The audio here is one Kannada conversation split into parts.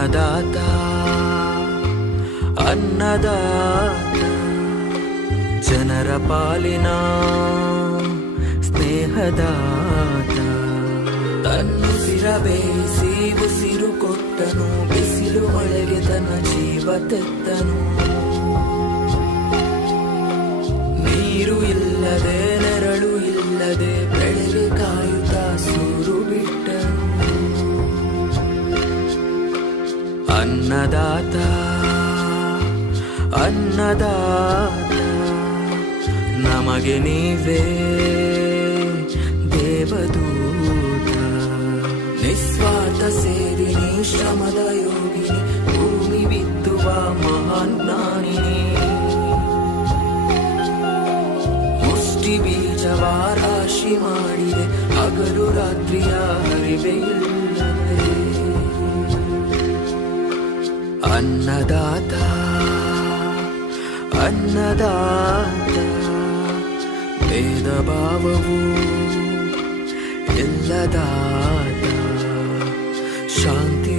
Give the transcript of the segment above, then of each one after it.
ಅನ್ನದಾತ ಅನ್ನದಾತ ಜನರ ಪಾಲಿನ ಸ್ನೇಹದಾತ ತನ್ನುಸಿರ ಬೇಯಿಸಿ ಉಸಿರು ಕೊಟ್ಟನು ಬಿಸಿಲು ಮಳೆಗೆ ತನ್ನ ಜೀವ ತೆತ್ತನು ನೀರು ಇಲ್ಲದೆ ನೆರಳು ಇಲ್ಲದೆ ಬೆಳೆಗೆ ಕಾಯುತ್ತಾ ಸೂರು ಬಿಟ್ಟನು ಅನ್ನದಾತ ಅನ್ನದಾತ ನಮಗೆ ನೀವೇ ದೇವದೂತ ನಿಸ್ವಾರ್ಥ ಸೇವಿನಿ ಶ್ರಮದ ಯೋಗಿನಿ ಭೂಮಿ ಬಿತ್ತುವ ಮಹಾನ್ ಜ್ಞಾನಿನಿ ಮುಷ್ಟಿ ಬೀಜವ ರಾಶಿ ಮಾಡಿದೆ ಹಗಲು ರಾತ್ರಿಯ ಹರಿವೆ ಇಲ್ಲದೆ ಅನ್ನದಾತ ಅನ್ನದಾತ ಭೇದ ಭಾವವು ಇಲ್ಲದಾತ ಶಾಂತಿ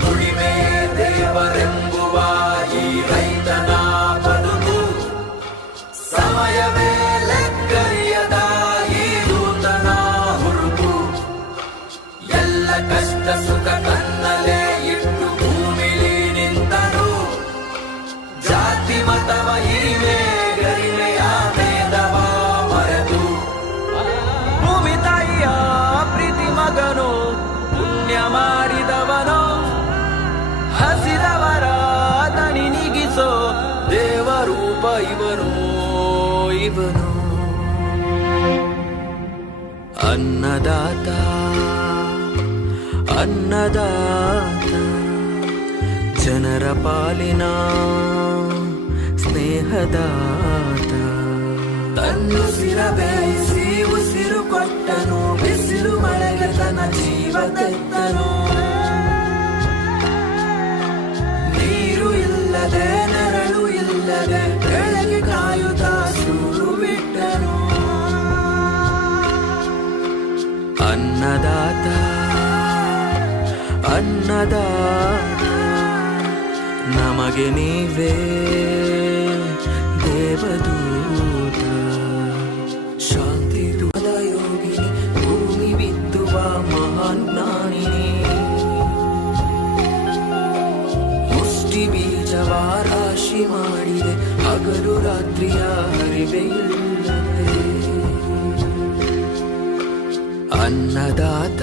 ದುಡಿಮೆ ದೇವರೆಂಬುವ ಈ ರೈತನ ಬದುಕು ಸಮಯವೇ ಲೆಕ್ಕರಿಯದ ಈ ನೂತನ ಹುರುಪು ಎಲ್ಲ ಕಷ್ಟ ಸುಖ ಕನ್ನಲೇ ಇಟ್ಟು ಭೂಮಿಲಿ ನಿಂತನು ಜಾತಿ ಮತವ ಹಿರಿಮೆ ಗರಿಮೆಯ ಭೇದವ ಮರೆತು ಭೂಮಿ ತಾಯಿಯ ಪ್ರೀತಿ ಮಗನು ಪುಣ್ಯ ಮಾಡಿದವನು ಹಸಿದವರ ದನಿ ನೀಗಿಸೋ ದೇವರೂಪ ಇವನು ಇವನು ಅನ್ನದಾತ ಅನ್ನದಾತ ಜನರ ಪಾಲಿನ ಸ್ನೇಹದಾತ ತನ್ನುಸಿರ ಬೇಯಿಸಿ ಉಸಿರು ಕೊಟ್ಟನು ಬಿಸಿಲು ಮಳೆಗೆ ತನ್ನ ಜೀವ ತೆತ್ತನು ನೀರು ಇಲ್ಲದೆ ನೆರಳು ಇಲ್ಲದೆ ಬೆಳಗ್ಗೆ ಕಾಯುತ್ತಾ ಸೂರು ಬಿಟ್ಟನು ಅನ್ನದಾತ ಅನ್ನದಾತ ನಮಗೆ ನೀವೇ ದೇವದೂತ ಶಾಂತಿ ದೂರದ ಯೋಗಿನಿ ಭೂಮಿ ಬಿತ್ತುವ ಮಹಾನ್ ಜ್ಞಾನಿನಿ ಮುಷ್ಟಿ ಬೀಜವ ರಾಶಿ ಮಾಡಿದೆ ಹಗಲು ರಾತ್ರಿಯ ಹರಿವೆ ಇಲ್ಲದೆ ಅನ್ನದಾತ